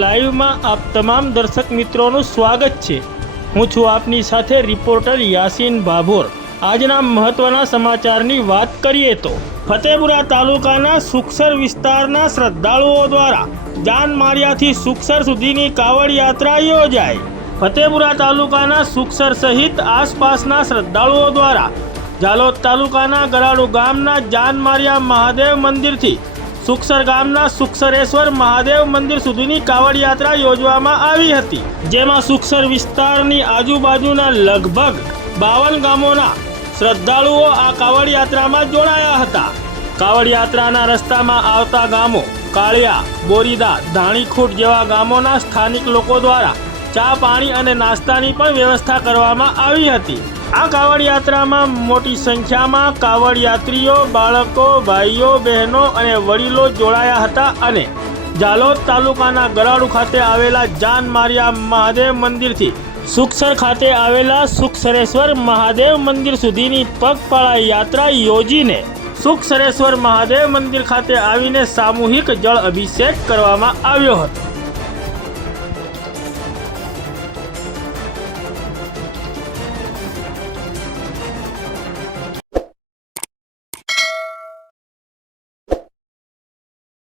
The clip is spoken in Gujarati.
લાઈવમાં આપ તમામ દર્શક મિત્રોનું સ્વાગત છે. હું છું આપની સાથે રિપોર્ટર યાસીન ભાભોર આજના મહત્વના સમાચારની વાત કરીએ તો, ફતેપુરા તાલુકાના સુખસર વિસ્તારના શ્રદ્ધાળુઓ દ્વારા જાનમાળિયાથી સુખસર સુધીની કાવડ યાત્રા યોજાઈ. ફતેપુરા તાલુકાના સુખસર સહિત આસપાસના શ્રદ્ધાળુઓ દ્વારા જાલોદ તાલુકાના ગરાડુ ગામના જાનમારિયા મહાદેવ મંદિરથી સુખસર ગામના સુખસરેશ્વર મહાદેવ મંદિર સુધીની કાવડ યાત્રા યોજવામાં આવી હતી, જેમાં સુખસર વિસ્તારની આજુબાજુના લગભગ બાવન ગામોના શ્રદ્ધાળુઓ આ કાવડ યાત્રામાં જોડાયા હતા. કાવડ યાત્રાના રસ્તામાં આવતા ગામો કાળિયા, બોરીદા, ધાણીખૂટ જેવા ગામોના સ્થાનિક લોકો દ્વારા ચા, પાણી અને નાસ્તાની પણ વ્યવસ્થા કરવામાં આવી હતી. આ કાવડ યાત્રામાં મોટી સંખ્યામાં કાવડ યાત્રીઓ બાળકો, ભાઈઓ, બહેનો અને વડીલો જોડાયા હતા અને જાલોદ તાલુકાના ગરાડુ ખાતે આવેલા જાન મારિયા મહાદેવ મંદિરથી સુખસર ખાતે આવેલા સુખસરેશ્વર મહાદેવ મંદિર સુધીની પગપાળા યાત્રા યોજીને સુખસરેશ્વર મહાદેવ મંદિર ખાતે આવીને સામૂહિક જળ અભિષેક કરવામાં આવ્યો હતો.